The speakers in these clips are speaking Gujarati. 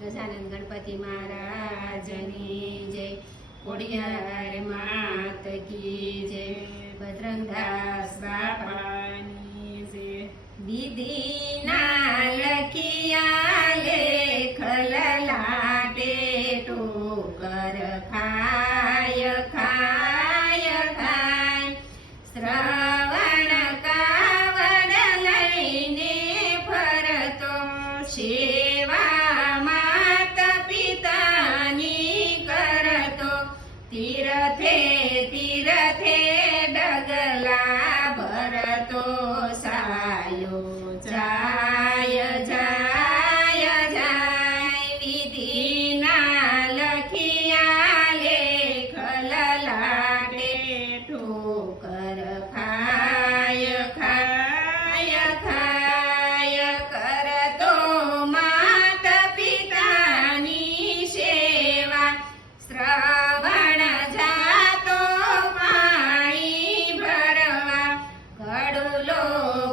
ગજાનંદ ગણપતિ મહારાજની જય, ખોડિયાર માત કી જય, બજરંગદાસ બાપાની જય। દીદીના લખિયા લેખ લલાટે ટોકર ખાય ખાય ખાય, શ્રવણ કાવડ લઈને ફરતો સેવા માત પિતાની કરતો, તીરથે તીરથે ડગલા ભરતો, સાયો જાય જાય જાય। વિધિના લખિયા લેખ લલાટે ઠોકર ખાય ખાય ખાય, કરતો માત પિતાની સેવા, શ્રવણ જાતો પાણી ભરવા, ઘડુલો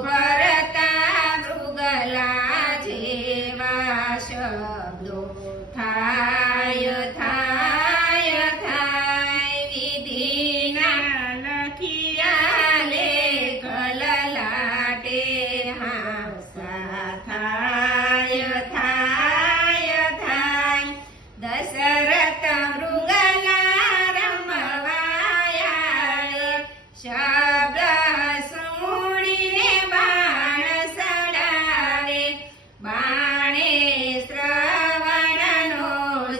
ભરતા મૃગલા જેવા, શબ્દો થાય થાય થાય। વિધિના લખિયા લેખ લલાટે હાંસા થાય થાય થાય। દશરથ મૃગલા રમવાયા, શબ્દ સુણીને બાણ સડાવે, બાણે શ્રવણનો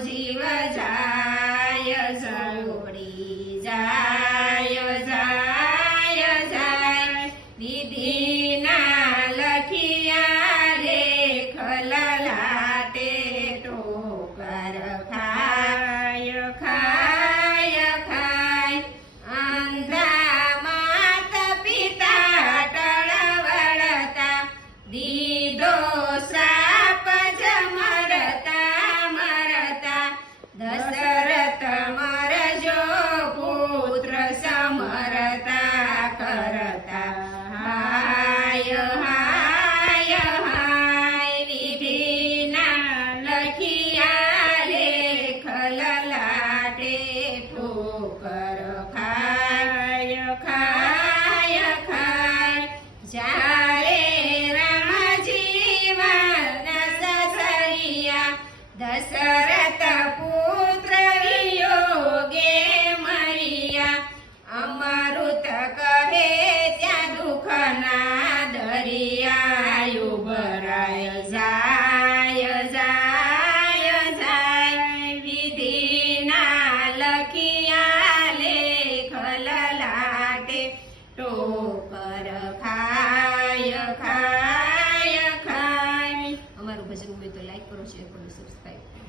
જીવ જાય, જોડી જાય જાય જાય। વિધિના લખિયા લેખ લલાટે ટોકર ખાય ખાય ખાય, અંધા માત પિતા ટળવળતા, દીધો શ્રાપ જ મરતા મરતા, દશરથ મરજો પુત્ર સમરતા કરતા, હાય હાય હાય। વિધિના લખિયા લેખ લલાટે ઠોકર ખાય ખાય ખાય, જ્યારે રામજી વનસ સરિયા, દશરથ પુત્ર વિયોગે મરિયા, અમૃત કહે ત્યાં દુઃખના દરિયા, ઉભરાય જાય જાય જાય। વિધિના લખિયા લેખ લલાટે ટોકર ખાય ખાય ખાય। અમારું ભજન ગમે તો લાઈક કરો, શેર કરો, સબસ્ક્રાઈબ કરો।